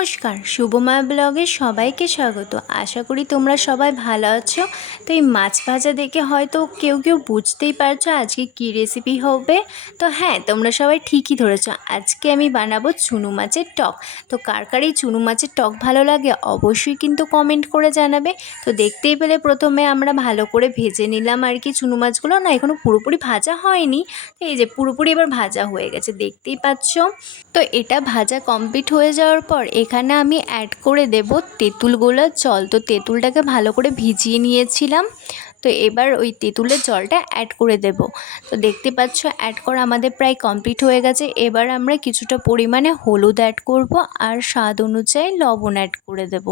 নমস্কার। শুভমা ব্লগে সবাইকে স্বাগত। আশা করি তোমরা সবাই ভালো আছো। তো এই মাছ ভাজা দেখে হয়তো কেউ কেউ বুঝতেই পারছ আজকে কী রেসিপি হবে। তো হ্যাঁ তোমরা সবাই ঠিকই ধরেছো। আজকে আমি বানাবো চুনু মাছের টক। তো কার কার এই চুনো মাছের টক ভালো লাগে অবশ্যই কিন্তু কমেন্ট করে জানাবে। তো দেখতেই পেলে প্রথমে আমরা ভালো করে ভেজে নিলাম আর কি চুনু মাছগুলো। না এখনও পুরোপুরি ভাজা হয়নি। এই যে পুরোপুরি এবার ভাজা হয়ে গেছে, দেখতেই পাচ্ছ। তো এটা ভাজা কমপ্লিট হয়ে যাওয়ার পর এখানে আমি অ্যাড করে দেব তেঁতুল গোলার জল। তো তেঁতুলটাকে ভালো করে ভিজিয়ে নিয়েছিলাম। তো এবার ওই তেঁতুলের জলটা অ্যাড করে দেব। তো দেখতে পাচ্ছ অ্যাড করা আমাদের প্রায় কমপ্লিট হয়ে গেছে। এবার আমরা কিছুটা পরিমাণে হলুদ অ্যাড করব আর স্বাদ অনুযায়ী লবণ অ্যাড করে দেব।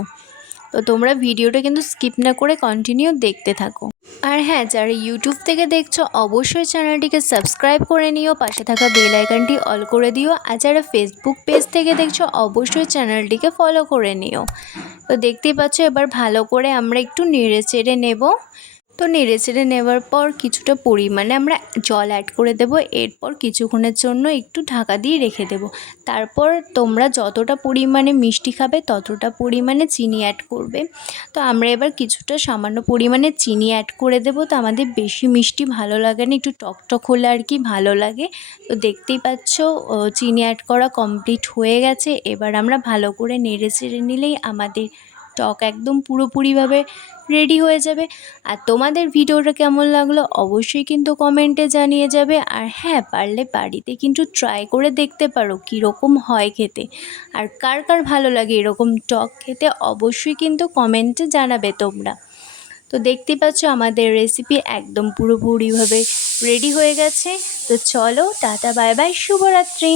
তো তোমরা ভিডিওটা কিন্তু স্কিপ না করে কন্টিনিউ দেখতে থাকো। আর হ্যাঁ যারা ইউটিউব থেকে দেখছ, অবশ্যই চ্যানেলটিকে সাবস্ক্রাইব করে নিও, পাশে থাকা বেল আইকনটি অল করে দিও, আর যারা ফেসবুক পেজ থেকে দেখছ, অবশ্যই চ্যানেলটিকে ফলো করে নিও। তো দেখতেই পাচ্ছ, এবার ভালো করে আমরা একটু নেড়ে চেড়ে নেব। তো নেড়ে চেড়ে নেওয়ার পর কিছুটা পরিমাণে আমরা জল অ্যাড করে দেব। এরপর কিছুক্ষণের জন্য একটু ঢাকা দিয়ে রেখে দেব। তারপর তোমরা যতটা পরিমাণে মিষ্টি খাবে, ততটা পরিমাণে চিনি অ্যাড করবে। তো আমরা এবার কিছুটা সামান্য পরিমাণে চিনি অ্যাড করে দেব। তো আমাদের বেশি মিষ্টি ভালো লাগে না, একটু টকটক হলে আর কি ভালো লাগে। তো দেখতেই পাচ্ছ চিনি অ্যাড করা কমপ্লিট হয়ে গেছে। এবার আমরা ভালো করে নেড়ে চেড়ে নিলেই আমাদের টক একদম পুরোপুরিভাবে রেডি হয়ে যাবে। আর তোমাদের ভিডিওটা কেমন লাগল অবশ্যই কিন্তু কমেন্টে জানিয়ে যাবে। আর হ্যাঁ পারলে বাড়িতে কিন্তু ট্রাই করে দেখতে পারো কীরকম হয় খেতে। আর কার কার ভালো লাগে এরকম টক খেতে অবশ্যই কিন্তু কমেন্টে জানাবে তোমরা। তো দেখতে পাচ্ছ আমাদের রেসিপি একদম পুরোপুরিভাবে রেডি হয়ে গেছে। তো চলো, টাটা বাই বাই শুভরাত্রি।